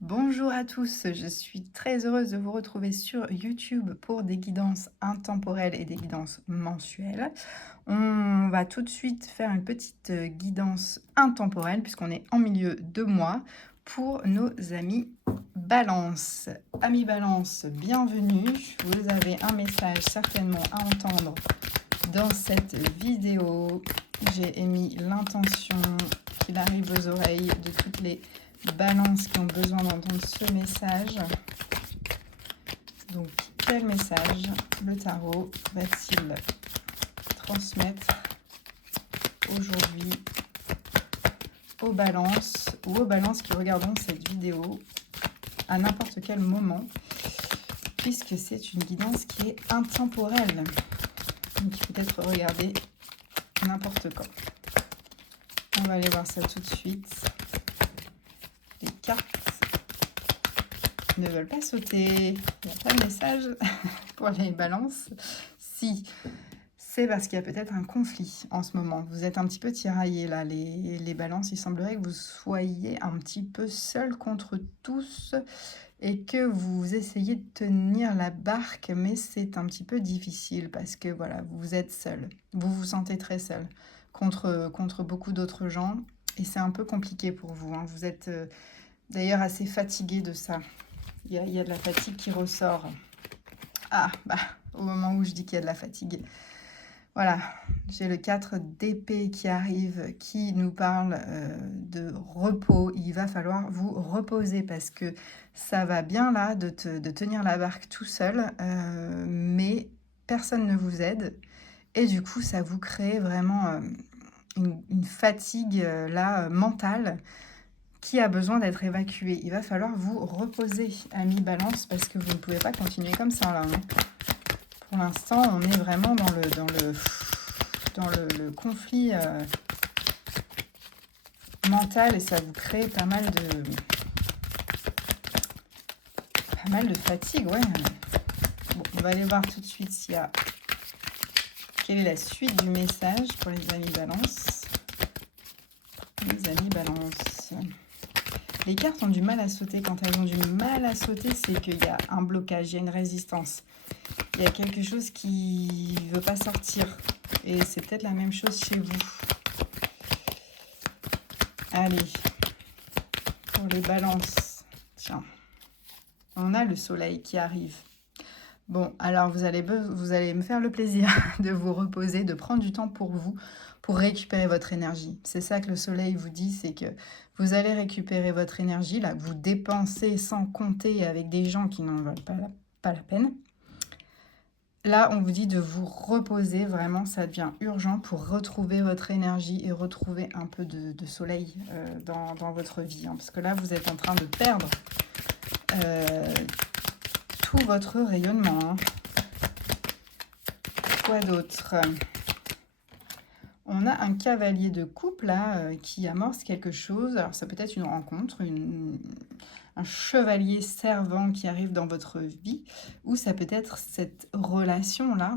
Bonjour à tous, je suis très heureuse de vous retrouver sur YouTube pour des guidances intemporelles et des guidances mensuelles. On va tout de suite faire une petite guidance intemporelle puisqu'on est en milieu de mois pour nos amis Balance. Amis Balance, bienvenue. Vous avez un message certainement à entendre dans cette vidéo. J'ai émis l'intention qu'il arrive aux oreilles de toutes les Balances qui ont besoin d'entendre ce message. Donc, quel message le tarot va-t-il transmettre aujourd'hui aux balances ou aux balances qui regarderont cette vidéo à n'importe quel moment, puisque c'est une guidance qui est intemporelle, donc qui peut être regardée n'importe quand. On va aller voir ça tout de suite. Les cartes ne veulent pas sauter. Il n'y a pas de message pour les balances. Si, c'est parce qu'il y a peut-être un conflit en ce moment. Vous êtes un petit peu tiraillés là, les balances. Il semblerait que vous soyez un petit peu seuls contre tous et que vous essayez de tenir la barque, mais c'est un petit peu difficile parce que voilà, vous êtes seul. Vous vous sentez très seul contre beaucoup d'autres gens et c'est un peu compliqué pour vous. Hein. Vous êtes d'ailleurs assez fatigué de ça. Il y a de la fatigue qui ressort. Ah, bah, au moment où je dis qu'il y a de la fatigue. Voilà, j'ai le 4 d'épée qui arrive, qui nous parle de repos. Il va falloir vous reposer parce que ça va bien là de tenir la barque tout seul, mais personne ne vous aide. Et du coup, ça vous crée vraiment une fatigue là mentale qui a besoin d'être évacué. Il va falloir vous reposer, amis Balance, parce que vous ne pouvez pas continuer comme ça là. Hein. Pour l'instant, on est vraiment dans le conflit mental et ça vous crée pas mal de fatigue, ouais. Bon, on va aller voir tout de suite quelle est la suite du message pour les amis Balance. Les amis Balance. Les cartes ont du mal à sauter. Quand elles ont du mal à sauter, c'est qu'il y a un blocage, il y a une résistance. Il y a quelque chose qui ne veut pas sortir. Et c'est peut-être la même chose chez vous. Allez, pour les balances. Tiens, on a le soleil qui arrive. Bon, alors vous allez me faire le plaisir de vous reposer, de prendre du temps pour vous, pour récupérer votre énergie. C'est ça que le soleil vous dit, c'est que vous allez récupérer votre énergie, là, que vous dépensez sans compter avec des gens qui n'en valent pas la peine. Là, on vous dit de vous reposer, vraiment, ça devient urgent pour retrouver votre énergie et retrouver un peu de soleil dans votre vie. Hein, parce que là, vous êtes en train de perdre tout votre rayonnement. Hein. Quoi d'autre ? On a un cavalier de coupe là qui amorce quelque chose. Alors ça peut être une rencontre, un chevalier servant qui arrive dans votre vie, ou ça peut être cette relation là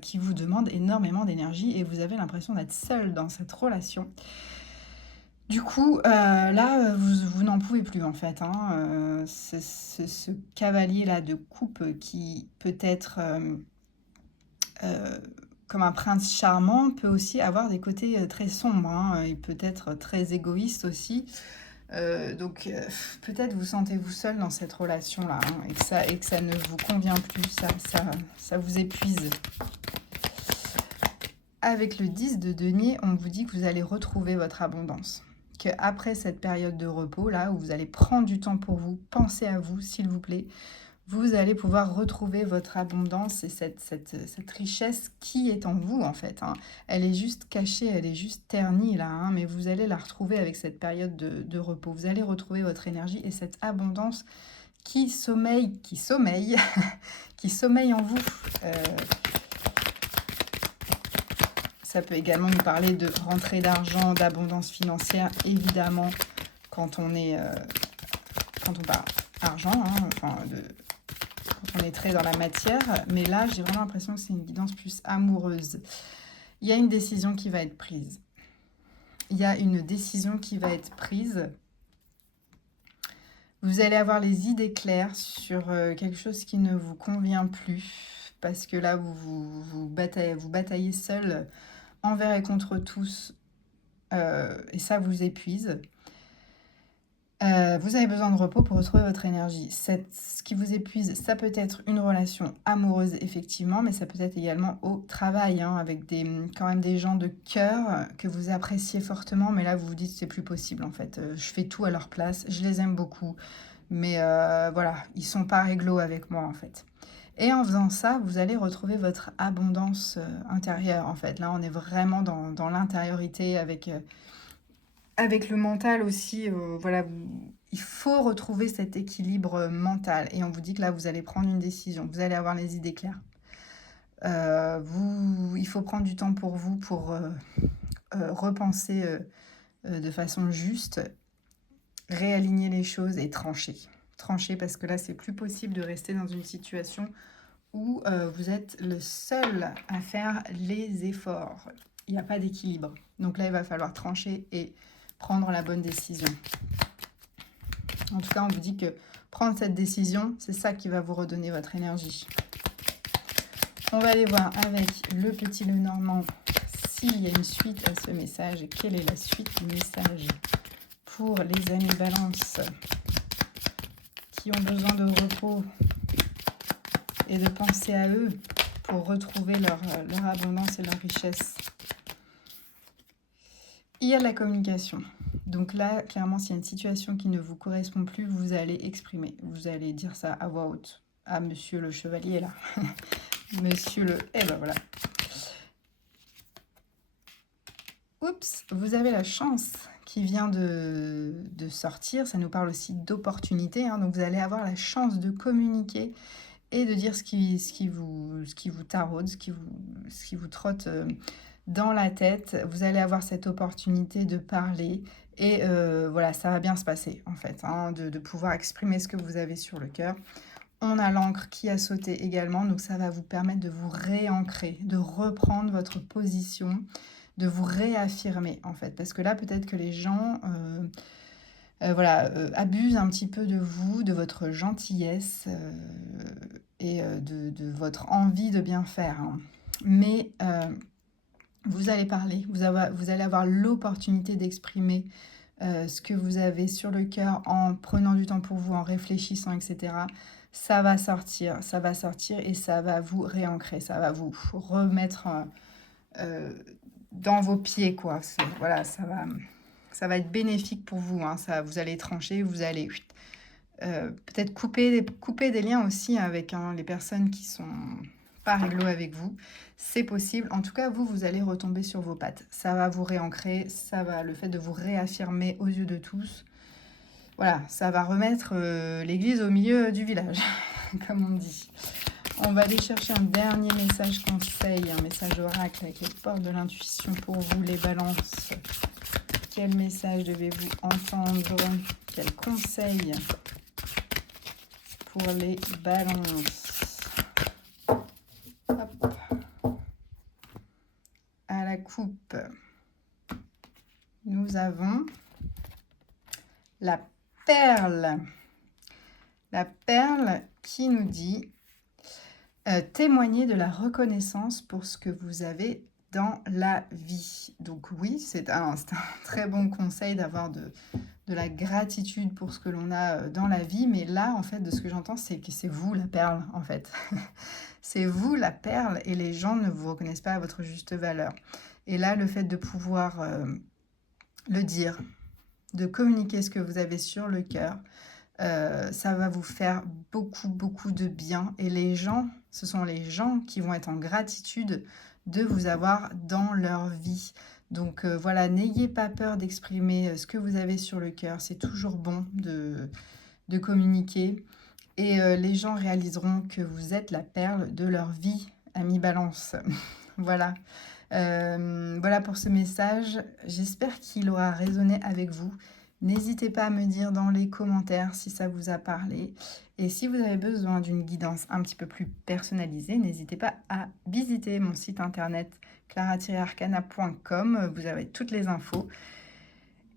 qui vous demande énormément d'énergie et vous avez l'impression d'être seul dans cette relation. Du coup, là, vous n'en pouvez plus en fait. Hein. Ce cavalier-là de coupe qui peut être comme un prince charmant, peut aussi avoir des côtés très sombres. Hein. Il peut être très égoïste aussi. Donc peut-être vous sentez-vous seul dans cette relation-là hein, et que ça ne vous convient plus, ça vous épuise. Avec le 10 de denier, on vous dit que vous allez retrouver votre abondance. Qu'après cette période de repos, là, où vous allez prendre du temps pour vous, pensez à vous, s'il vous plaît, vous allez pouvoir retrouver votre abondance et cette richesse qui est en vous, en fait. Hein. Elle est juste cachée, elle est juste ternie, là, hein, mais vous allez la retrouver avec cette période de repos. Vous allez retrouver votre énergie et cette abondance qui sommeille, qui sommeille en vous. Ça peut également nous parler de rentrée d'argent, d'abondance financière, évidemment, quand on parle argent, hein, quand on est très dans la matière. Mais là, j'ai vraiment l'impression que c'est une guidance plus amoureuse. Il y a une décision qui va être prise. Vous allez avoir les idées claires sur quelque chose qui ne vous convient plus, parce que là, vous bataillez seul envers et contre tous, et ça vous épuise. Vous avez besoin de repos pour retrouver votre énergie. Ce qui vous épuise, ça peut être une relation amoureuse, effectivement, mais ça peut être également au travail, hein, avec quand même des gens de cœur que vous appréciez fortement, mais là, vous vous dites, c'est plus possible, en fait. Je fais tout à leur place, je les aime beaucoup, mais voilà, ils sont pas réglo avec moi, en fait. Et en faisant ça, vous allez retrouver votre abondance intérieure, en fait. Là, on est vraiment dans l'intériorité avec le mental aussi, voilà, il faut retrouver cet équilibre mental. Et on vous dit que là, vous allez prendre une décision, vous allez avoir les idées claires. Il faut prendre du temps pour vous, pour repenser de façon juste, réaligner les choses et trancher. Trancher parce que là, c'est plus possible de rester dans une situation où vous êtes le seul à faire les efforts. Il n'y a pas d'équilibre. Donc là, il va falloir trancher et prendre la bonne décision. En tout cas, on vous dit que prendre cette décision, c'est ça qui va vous redonner votre énergie. On va aller voir avec le petit Lenormand s'il y a une suite à ce message et quelle est la suite du message pour les amis Balance qui ont besoin de repos et de penser à eux pour retrouver leur abondance et leur richesse. Il y a de la communication. Donc là, clairement, s'il y a une situation qui ne vous correspond plus, vous allez exprimer. Vous allez dire ça à voix haute. Ah, monsieur le chevalier, là. Monsieur le... Eh ben voilà. Oups, vous avez la chance qui vient de sortir. Ça nous parle aussi d'opportunité. Hein. Donc vous allez avoir la chance de communiquer et de dire ce qui vous taraude, ce qui vous trotte dans la tête. Vous allez avoir cette opportunité de parler et voilà, ça va bien se passer en fait, hein, de pouvoir exprimer ce que vous avez sur le cœur. On a l'encre qui a sauté également, donc ça va vous permettre de vous réancrer, de reprendre votre position, de vous réaffirmer en fait, parce que là peut-être que les gens abusent un petit peu de vous, de votre gentillesse et de votre envie de bien faire. Hein. Mais vous allez parler, vous allez avoir l'opportunité d'exprimer ce que vous avez sur le cœur en prenant du temps pour vous, en réfléchissant, etc. Ça va sortir et ça va vous réancrer, ça va vous remettre dans vos pieds, quoi. Voilà, ça va être bénéfique pour vous. Hein. Vous allez trancher, vous allez peut-être couper des liens aussi avec les personnes qui sont pas réglo avec vous. C'est possible. En tout cas, vous allez retomber sur vos pattes. Ça va vous réancrer, le fait de vous réaffirmer aux yeux de tous. Voilà, ça va remettre l'église au milieu du village, comme on dit. On va aller chercher un dernier message conseil, un message oracle avec les portes de l'intuition pour vous, les balances. Quel message devez-vous entendre? Quel conseil pour les balances? Hop. À la coupe, nous avons la perle. La perle qui nous dit témoigner de la reconnaissance pour ce que vous avez dans la vie. Donc oui, c'est un très bon conseil d'avoir de la gratitude pour ce que l'on a dans la vie. Mais là, en fait, de ce que j'entends, c'est que c'est vous la perle, en fait. C'est vous la perle et les gens ne vous reconnaissent pas à votre juste valeur. Et là, le fait de pouvoir le dire, de communiquer ce que vous avez sur le cœur, ça va vous faire beaucoup de bien. Et ce sont les gens qui vont être en gratitude de vous avoir dans leur vie. Donc voilà, n'ayez pas peur d'exprimer ce que vous avez sur le cœur. C'est toujours bon de communiquer. Et les gens réaliseront que vous êtes la perle de leur vie, amis Balance. Voilà. Voilà pour ce message. J'espère qu'il aura résonné avec vous. N'hésitez pas à me dire dans les commentaires si ça vous a parlé. Et si vous avez besoin d'une guidance un petit peu plus personnalisée, n'hésitez pas à visiter mon site internet clara-arcana.com. Vous avez toutes les infos.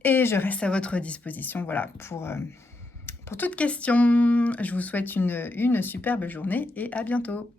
Et je reste à votre disposition, voilà, pour toute question. Je vous souhaite une superbe journée et à bientôt.